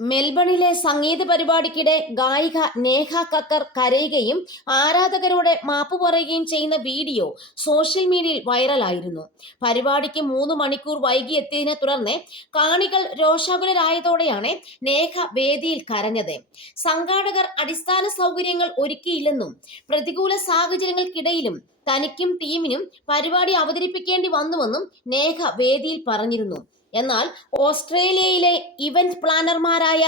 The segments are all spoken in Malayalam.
മെൽബണിലെ സംഗീത പരിപാടിക്കിടെ ഗായിക നേഹ കക്കർ കരയുകയും ആരാധകരോട് മാപ്പ് പറയുകയും ചെയ്യുന്ന വീഡിയോ സോഷ്യൽ മീഡിയയിൽ വൈറലായിരുന്നു. പരിപാടിക്ക് മൂന്ന് മണിക്കൂർ വൈകി എത്തിയതിനെ തുടർന്ന് കാണികൾ രോഷാകുലരായതോടെയാണ് നേഹ വേദിയിൽ കരഞ്ഞത്. സംഘാടകർ അടിസ്ഥാന സൗകര്യങ്ങൾ ഒരുക്കിയില്ലെന്നും പ്രതികൂല സാഹചര്യങ്ങൾക്കിടയിലും തനിക്കും ടീമിനും പരിപാടി അവതരിപ്പിക്കേണ്ടി വന്നുവെന്നും നേഹ വേദിയിൽ പറഞ്ഞിരുന്നു. എന്നാൽ ഓസ്ട്രേലിയയിലെ ഇവന്റ് പ്ലാനർമാരായ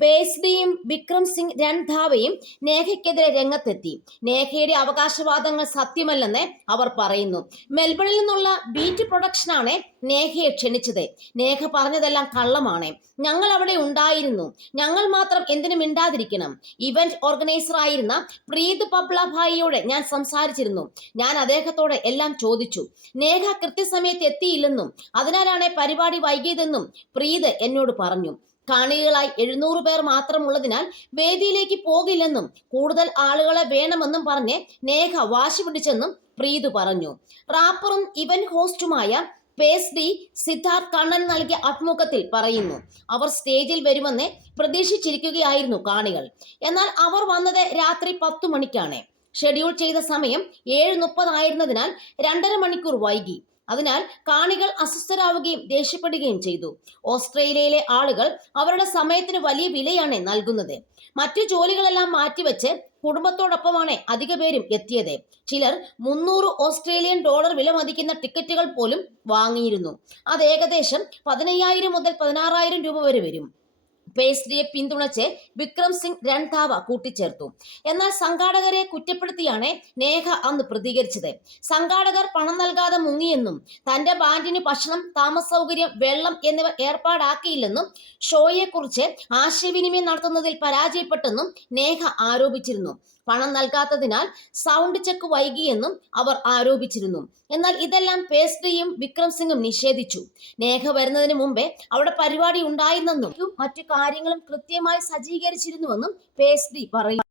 പേസ്ഡിയും വിക്രം സിംഗ് രൺധാവയും നേഹയ്ക്കെതിരെ രംഗത്തെത്തി. നേഹയുടെ അവകാശവാദങ്ങൾ സത്യമല്ലെന്ന് അവർ പറയുന്നു. മെൽബണിൽ നിന്നുള്ള ബീറ്റ് പ്രൊഡക്ഷനാണ് നേഹയെ ക്ഷണിച്ചത്. നേഹ പറഞ്ഞതെല്ലാം കള്ളമാണ്. ഞങ്ങൾ അവിടെ ഉണ്ടായിരുന്നു. ഞങ്ങൾ മാത്രം എന്തിനു മിണ്ടാതിരിക്കണം. ഇവന്റ് ഓർഗനൈസർ ആയിരുന്ന പ്രീത് പബ്ലഭായിയോട് ഞാൻ സംസാരിച്ചിരുന്നു. ഞാൻ അദ്ദേഹത്തോട് എല്ലാം ചോദിച്ചു. നേഹ കൃത്യസമയത്ത് എത്തിയില്ലെന്നും അതിനാലാണ് പരിപാടി വൈകിയതെന്നും പ്രീത് എന്നോട് പറഞ്ഞു. കാണികളായി എഴുന്നൂറ് പേർ മാത്രമുള്ളതിനാൽ വേദിയിലേക്ക് പോകില്ലെന്നും കൂടുതൽ ആളുകളെ വേണമെന്നും പറഞ്ഞ് നേഹ വാശി പിടിച്ചെന്നും പ്രീതു പറഞ്ഞു. റാപ്പറും ഇവന്റ് ഹോസ്റ്റുമായ പേസ് ഡി സിദ്ധാർത്ഥ് കണ്ണൻ നൽകിയ അഭിമുഖത്തിൽ പറയുന്നു അവർ സ്റ്റേജിൽ വരുമെന്ന് പ്രതീക്ഷിച്ചിരിക്കുകയായിരുന്നു കാണികൾ. എന്നാൽ അവർ വന്നത് രാത്രി പത്തു മണിക്കാണ്. ഷെഡ്യൂൾ ചെയ്ത സമയം ഏഴ് മുപ്പതായിരുന്നതിനാൽ രണ്ടര മണിക്കൂർ വൈകി. അതിനാൽ കാണികൾ അസ്വസ്ഥരാവുകയും ദേഷ്യപ്പെടുകയും ചെയ്തു. ഓസ്ട്രേലിയയിലെ ആളുകൾ അവരുടെ സമയത്തിന് വലിയ വിലയാണ് നൽകുന്നത്. മറ്റു ജോലികളെല്ലാം മാറ്റിവെച്ച് കുടുംബത്തോടൊപ്പമാണ് അധിക പേരും എത്തിയത്. ചിലർ മുന്നൂറ് ഓസ്ട്രേലിയൻ ഡോളർ വില മതിക്കുന്ന ടിക്കറ്റുകൾ പോലും വാങ്ങിയിരുന്നു. അത് ഏകദേശം പതിനയ്യായിരം മുതൽ പതിനാറായിരം രൂപ വരെ വരും. പേസ്ട്രിയെ പിന്തുണച്ച് വിക്രം സിംഗ് രൺധാവ കൂട്ടിച്ചേർത്തു. എന്നാൽ സംഘാടകരെ കുറ്റപ്പെടുത്തിയാണ് നേഹ അന്ന് പ്രതികരിച്ചത്. സംഘാടകർ പണം നൽകാതെ മുങ്ങിയെന്നും തന്റെ ബാൻഡിന് ഭക്ഷണം താമസ സൗകര്യം വെള്ളം എന്നിവ ഏർപ്പാടാക്കിയില്ലെന്നും ഷോയെക്കുറിച്ച് ആശയവിനിമയം നടത്തുന്നതിൽ പരാജയപ്പെട്ടെന്നും നേഹ ആരോപിച്ചിരുന്നു. പണം നൽകാത്തതിനാൽ സൗണ്ട് ചെക്ക് വൈകിയെന്നും അവർ ആരോപിച്ചിരുന്നു. എന്നാൽ ഇതെല്ലാം പേസ്ട്രിയും വിക്രം സിംഗും നിഷേധിച്ചു. നേഹ വരുന്നതിന് മുമ്പേ അവിടെ പരിപാടി ഉണ്ടായിരുന്നെന്നും മറ്റു കാര്യങ്ങളും കൃത്യമായി സജ്ജീകരിച്ചിരുന്നുവെന്നും പേസ്ഡി പറയും